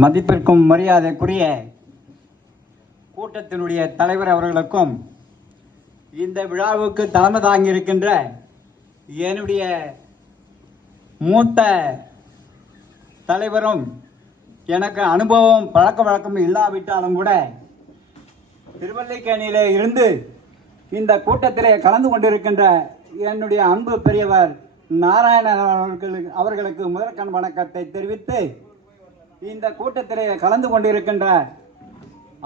மதிப்பிற்கும் மரியாதைக்குரிய கூட்டத்தினுடைய தலைவர் அவர்களுக்கும் இந்த விழாவுக்கு தலைமை தாங்கியிருக்கின்ற என்னுடைய மூத்த தலைவரும் எனக்கு அனுபவம் பழக்க வழக்கம் இல்லாவிட்டாலும் கூட திருவல்லிக்கேணியிலே இருந்து இந்த கூட்டத்திலே கலந்து கொண்டிருக்கின்ற என்னுடைய அன்பு பெரியவர் நாராயணன் அவர்களுக்கு முதற்கண் வணக்கத்தை தெரிவித்து இந்த கூட்டத்திலே கலந்து கொண்டிருக்கின்ற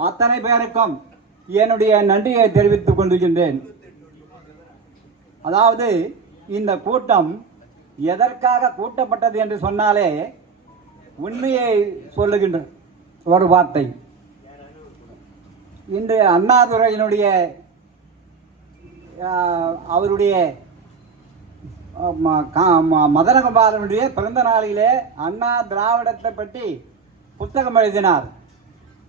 அத்தனை பேருக்கும் என்னுடைய நன்றியை தெரிவித்துக் கொண்டிருக்கின்றேன். அதாவது இந்த கூட்டம் எதற்காக கூட்டப்பட்டது என்று சொன்னாலே உண்மையை சொல்லுகின்ற ஒரு வார்த்தை. இன்று அண்ணாதுரையினுடைய அவருடைய மதனகோபாலனுடைய பிறந்த நாளிலே அண்ணா திராவிடத்தை பற்றி புத்தகம் எழுதினார்.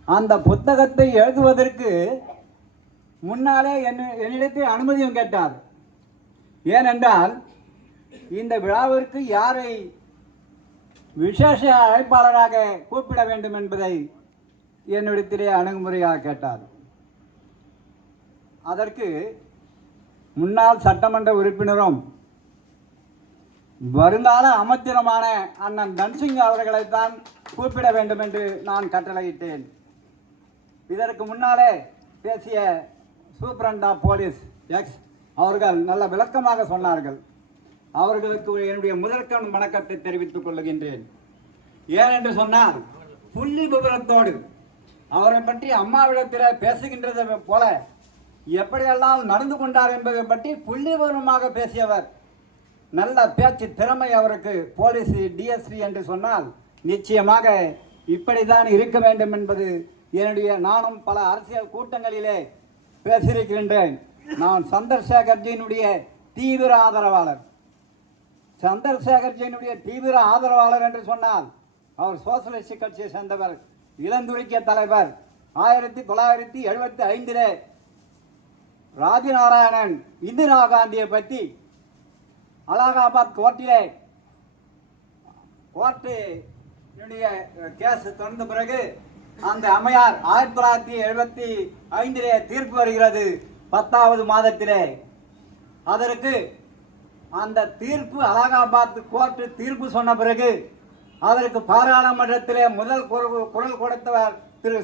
அந்த புத்தகத்தை எழுதுவதற்கு முன்னாலே என்னிடத்தில் அனுமதியும் கேட்டார். ஏனென்றால் இந்த விழாவிற்கு யாரை விசேஷ அழைப்பாளராக கூப்பிட வேண்டும் என்பதை என்னிடத்திலே அணுகுமுறையாக கேட்டார். அதற்கு முன்னாள் சட்டமன்ற உறுப்பினரும் வருங்கால அமைச்சருமான அண்ணன் தன்சிங் அவர்களைத்தான் கூப்பிட வேண்டும் என்று நான் கட்டளையிட்டேன். இதற்கு முன்னாலே பேசிய சூப்பரண்ட் ஆஃப் போலீஸ் எக்ஸ் அவர்கள் நல்ல விளக்கமாக சொன்னார்கள். அவர்களுக்கு என்னுடைய முதற்கண் வணக்கத்தை தெரிவித்துக் கொள்ளுகின்றேன். ஏனென்று சொன்னால் புள்ளி விவரத்தோடு அவரை பற்றி அம்மாவிடத்தில் பேசுகின்றதை போல எப்படியெல்லாம் நடந்து கொண்டார் என்பதை பற்றி புள்ளி விவரமாக பேசியவர். நல்ல பேச்சு திறமை அவருக்கு. போலீஸ் டிஎஸ்பி என்று சொன்னால் நிச்சயமாக இப்படித்தான் இருக்க வேண்டும் என்பது என்னுடைய நானும் பல அரசியல் கூட்டங்களிலே பேசியிருக்கின்றேன். நான் சந்திரசேகர்ஜியினுடைய தீவிர ஆதரவாளர். சந்திரசேகர்ஜியினுடைய தீவிர ஆதரவாளர் என்று சொன்னால் அவர் சோசியலிஸ்ட் கட்சியை சேர்ந்தவர், இளந்துருக்கிய தலைவர். 1975 ராஜநாராயணன் இந்திரா காந்தியை பற்றி அலகாபாத் கோர்ட்டிலே கேஸ் தொடர்ந்த பிறகு அந்த அம்மையார் 1975 தீர்ப்பு வருகிறது 10வது மாதத்திலே. அதற்கு அந்த தீர்ப்பு அலகாபாத் கோர்ட் தீர்ப்பு சொன்ன பிறகு அதற்கு பாராளுமன்றத்திலே முதல் குரல் கொடுத்தவர் திரு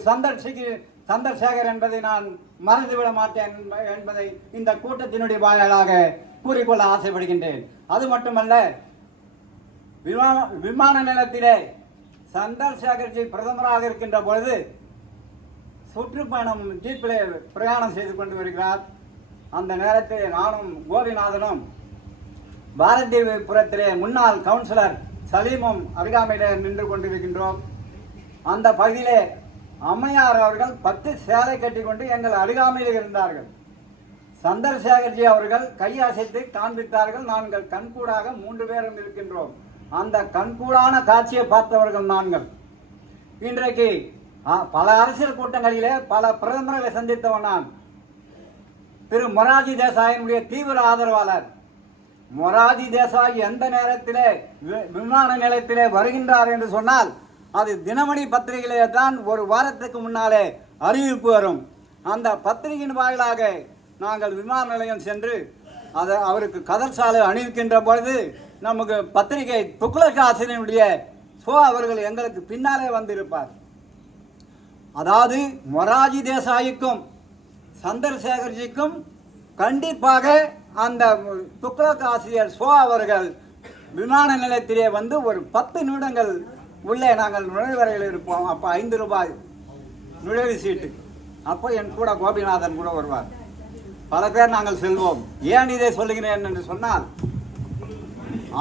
சந்திரசேகர் என்பதை நான் மறந்துவிட மாட்டேன் என்பதை இந்த கூட்டத்தினுடைய வாயிலாக கூறிக்கொள்ள ஆசைப்படுகின்றேன். அது மட்டுமல்ல, விமான நிலையத்திலே சந்திரசேகர்ஜி பிரதமராக இருக்கின்ற பொழுது சுற்றுப்பயணம் ஜீப்பிலே பிரயாணம் செய்து கொண்டு வருகிறார். அந்த நேரத்தில் நானும் கோபிநாதனும் பாரதிபுரத்திலே முன்னாள் கவுன்சிலர் சலீமும் அருகாமையிலே நின்று கொண்டிருக்கின்றோம். அந்த பகுதியிலே அம்மையார் அவர்கள் 10 சேலை கட்டிக்கொண்டு எங்கள் அருகாமையில் இருந்தார்கள். சந்திரசேகர்ஜி அவர்கள் கையசைத்து காண்பித்தார்கள். நாங்கள் கண்கூடாக 3 பேரும் இருக்கின்றோம். அந்த கண்கூடான காட்சியை பார்த்தவர்கள் நாங்கள். இன்றைக்கு பல அரசியல் கூட்டங்களிலே பல பிரதமர்களை சந்தித்தவன் நான். திரு மொராஜி தேசாயினுடைய தீவிர ஆதரவாளர். மொராஜி தேசாய் எந்த நேரத்திலே விமான நிலையத்திலே வருகின்றார் என்று சொன்னால் அது தினமணி பத்திரிகையிலே தான் ஒரு வாரத்துக்கு முன்னாலே அறிவிப்பு வரும். அந்த பத்திரிகையின் வாயிலாக நாங்கள் விமான நிலையம் சென்று அவருக்கு கதர் சாலை அணிவிக்கின்ற பொழுது நமக்கு பத்திரிகை துக்ளக் ஆசிரியனுடைய அவர்கள் எங்களுக்கு பின்னாலே வந்திருப்பார். அதாவது மொராஜி தேசாய்க்கும் சந்திரசேகர்ஜிக்கும் கண்டிப்பாக அந்த துக்ளக் ஆசிரியர் அவர்கள் விமான நிலையத்திலே வந்து ஒரு 10 நிமிடங்கள் உள்ளே நாங்கள் நுழைவரையில் இருப்போம். அப்போ 5 ரூபாய் நுழைவு சீட்டு. அப்போ என் கூட கோபிநாதன் கூட வருவார். பல பேர் நாங்கள் செல்வோம். ஏன் இதை சொல்லுகிறேன் என்று சொன்னால்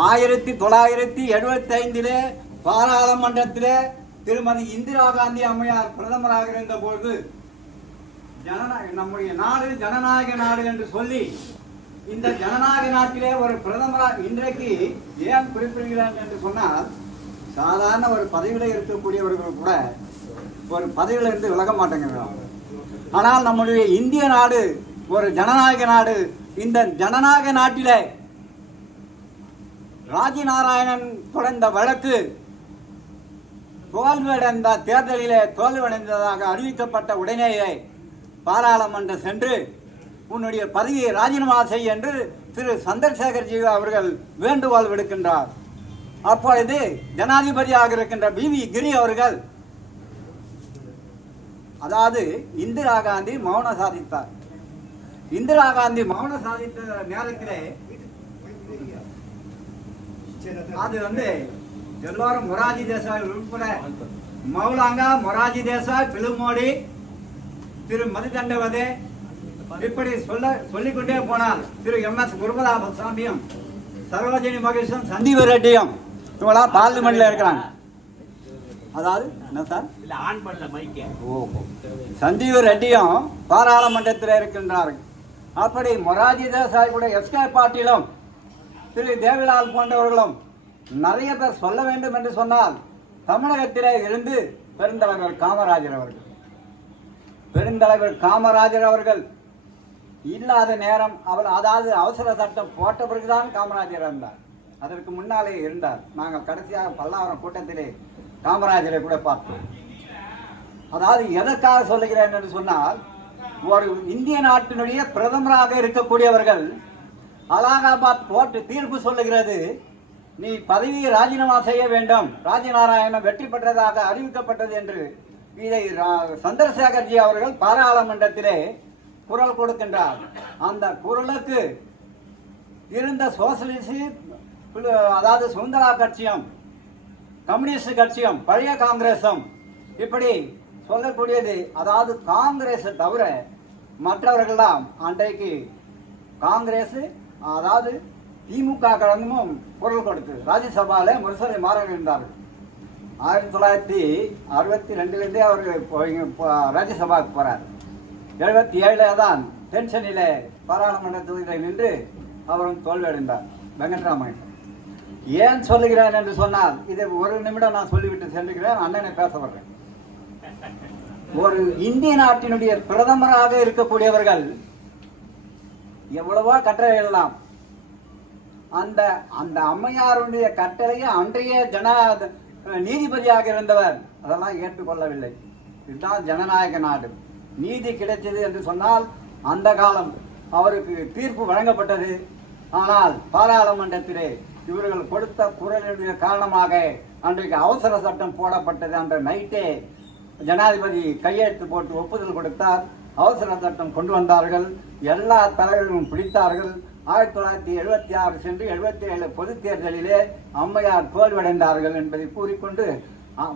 1975 பாராளுமன்றத்திலே திருமதி இந்திரா காந்தி அம்மையார் பிரதமராக இருந்த பொழுது நம்முடைய நாடு ஜனநாயக நாடு என்று சொல்லி இந்த ஜனநாயக நாட்டிலே ஒரு பிரதமராக இன்றைக்கு ஏன் குறிப்பிடுகிறேன் என்று சொன்னால் சாதாரண ஒரு பதவியில் இருக்கக்கூடியவர்கள் கூட ஒரு பதவியில் இருந்து விலக மாட்டேங்கிறாங்க. ஆனால் நம்முடைய இந்திய நாடு ஒரு ஜனநாயக நாடு. இந்த ஜனநாயக நாட்டிலே ராஜநாராயணன் தொடர்ந்த வழக்கு தேர்தலிலே தோல்வியடைந்ததாக அறிவிக்கப்பட்ட உடனேயே பாராளுமன்றம் சென்று உன்னுடைய பதவியை ராஜினாமா செய் என்று திரு சந்திரசேகர்ஜி அவர்கள் வேண்டுகோள் விடுக்கின்றார். அப்பொழுது ஜனாதிபதியாக இருக்கின்ற பிவி கிரி அவர்கள், அதாவது இந்திரா காந்தி மௌனம் சாதித்தார். இந்திரா காந்தி மௌனம் சாதித்த நேரத்திலே அது எல்லாரும் மொராஜி தேசாய் உட்பட மௌலாங்கா, மொராஜி தேசாய், பிலுமோடி, திரு மதுதண்டவதே இப்படி சொல்லிக்கொண்டே போனார். திரு MS குருபதாசாமியும், சரோஜினி மகேஷும், சந்தீப் ரெட்டியும் இவங்களா பார்லிமெண்ட்ல இருக்கிறாங்க. அதாவது என்ன சார், சந்தீப் ரெட்டியும் பாராளுமன்றத்தில் இருக்கின்றார்கள். அப்படி மொராஜி தேசாய் கூட SK பாட்டீலும் திரு தேவிலால் போன்றவர்களும் நிறைய பேர் சொல்ல வேண்டும் என்று சொன்னால் தமிழகத்திலே இருந்து பெருந்தலைவர் காமராஜர் அவர்கள் இல்லாத நேரம் அதாவது அவசர சட்டம் போட்ட பிறகுதான் காமராஜர் இருந்தார். அதற்கு முன்னாலே இருந்தார். நாங்கள் கடைசியாக பல்லாவரம் கூட்டத்திலே காமராஜரை கூட பார்த்தோம். அதாவது எதற்காக சொல்லுகிறேன் என்று சொன்னால், ஒரு இந்திய நாட்டினுடைய பிரதமராக இருக்கக்கூடியவர்கள் அலகாபாத் கோர்ட் தீர்ப்பு சொல்லுகிறது, நீ பதவியை ராஜினாமா செய்ய வேண்டும், ராஜநாராயணன் வெற்றி பெற்றதாக அறிவிக்கப்பட்டது என்று. இதை சந்திரசேகர்ஜி அவர்கள் பாராளுமன்றத்திலே குரல் கொடுக்கின்றார். அந்த குரலுக்கு இருந்த சோசியலிஸ்ட், அதாவது சுதந்திரா கட்சியும் கம்யூனிஸ்ட் கட்சியும் பழைய காங்கிரசும் இப்படி சொல்லக்கூடியது, அதாவது காங்கிரஸை தவிர மற்றவர்கள்லாம் அன்றைக்கு காங்கிரஸ், அதாவது திமுக கழகமும் குரல் கொடுத்து ராஜ்யசபாவில் முரசொலி மாறன் இருந்தார்கள். 1962 அவர் ராஜ்யசபாவுக்கு போறார். 77 தான் டென்ஷனில் பாராளுமன்ற தொகுதியில் நின்று அவரும் தோல்வி அடைந்தார். வெங்கட்ராமன் ஏன் சொல்லுகிறேன் என்று சொன்னால், இதை ஒரு நிமிடம் நான் சொல்லிவிட்டு செல்லுகிறேன், அண்ணனை பேச வர்றேன். ஒரு இந்திய நாட்டினுடைய பிரதமராக இருக்கக்கூடியவர்கள் எவ்வளவோ கட்டளை எழுதலாம். அந்த அந்த அம்மையாருடைய கட்டளையை அன்றைய நீதிபதியாக இருந்தவர் அதெல்லாம் ஏற்றுக்கொள்ளவில்லை. இதுதான் ஜனநாயக நாடு. நீதி கிடைத்தது என்று சொன்னால் அந்த காலம் அவருக்கு தீர்ப்பு வழங்கப்பட்டது. ஆனால் பாராளுமன்றத்திலே இவர்கள் கொடுத்த குரலுடைய காரணமாக அன்றைக்கு அவசர சட்டம் போடப்பட்டது. அந்த நைட்டே ஜனாதிபதி கையெழுத்து போட்டு ஒப்புதல் கொடுத்தார். அவசர சட்டம் கொண்டு வந்தார்கள். எல்லா தலைவர்களும் பிடித்தார்கள். 1976 சென்று 77 பொது தேர்தலிலே அம்மையார் தோல்வியடைந்தார்கள் என்பதை கூறிக்கொண்டு,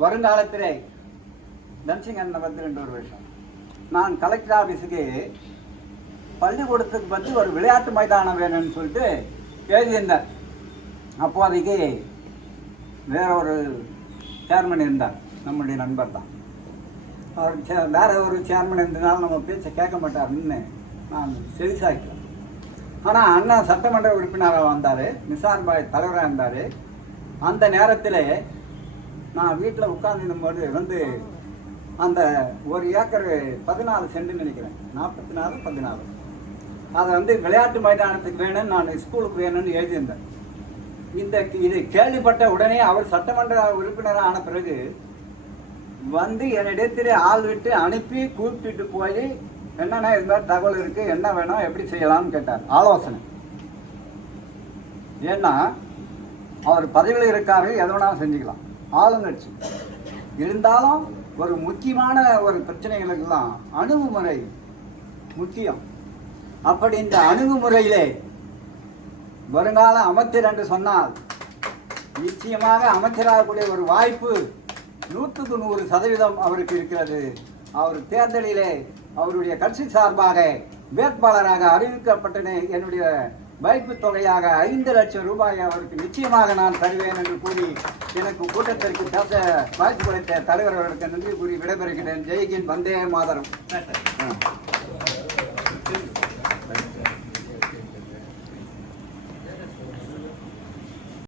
வருங்காலத்திலே தன்சிங்கன் 22 வருஷம் நான் கலெக்டர் ஆஃபீஸுக்கு பள்ளிக்கூடத்துக்கு பற்றி ஒரு விளையாட்டு மைதானம் வேணும்னு சொல்லிட்டு எழுதியிருந்தார். அப்போதைக்கு வேற ஒரு சேர்மன் இருந்தார், நம்முடைய நண்பர் தான். அவர் வேற ஒரு சேர்மன் இருந்ததுனால நம்ம பேச்சை கேட்க மாட்டாருன்னு நான் செவிசாய்க்கிறேன். ஆனால் அண்ணன் சட்டமன்ற உறுப்பினராக வந்தார், நிசார் பாய் தலைவராக இருந்தார். அந்த நேரத்தில் நான் வீட்டில் உட்கார்ந்துருக்கும்போது அந்த ஒரு ஏக்கர் 14 சென்ட் நினைக்கிறேன், 44, 14 அதை விளையாட்டு மைதானத்துக்கு வேணும்னு நான் ஸ்கூலுக்கு வேணும்னு எழுதியிருந்தேன். இதை கேள்விப்பட்ட உடனே அவர் சட்டமன்ற உறுப்பினராக ஆன பிறகு என்னிடத்திலே ஆள் விட்டு அனுப்பி கூப்பிட்டு போய் என்னன்னா இது மாதிரி தகவல் இருக்கு, என்ன வேணும், எப்படி செய்யலாம்னு கேட்டார். ஆலோசனை. ஏன்னா அவர் பதவியில் இருக்காரு, எதை வேணாலும் செஞ்சுக்கலாம், ஆளுங்கட்சி இருந்தாலும் ஒரு முக்கியமான ஒரு பிரச்சனைகளுக்கெல்லாம் அணுகுமுறை முக்கியம். அப்படி இந்த அணுகுமுறையிலே வருங்கால அமைச்சர் என்று சொன்னால் நிச்சயமாக அமைச்சராகக்கூடிய ஒரு வாய்ப்பு 100க்கு 100% அவருக்கு இருக்கிறது. அவர் தேர்தலிலே அவருடைய கட்சி சார்பாக வேட்பாளராக அறிவிக்கப்பட்டன. என்னுடைய வைப்பு தொகையாக 5 லட்சம் ரூபாய் அவருக்கு நிச்சயமாக நான் தருவேன் என்று கூறி எனக்கு கூட்டத்திற்கு பேச வாய்ப்பு கொடுத்த தலைவர் அவர்களுக்கு நன்றி கூறி விடைபெறுகிறேன். ஜெய்ஹிந்த், வந்தே மாதரம்.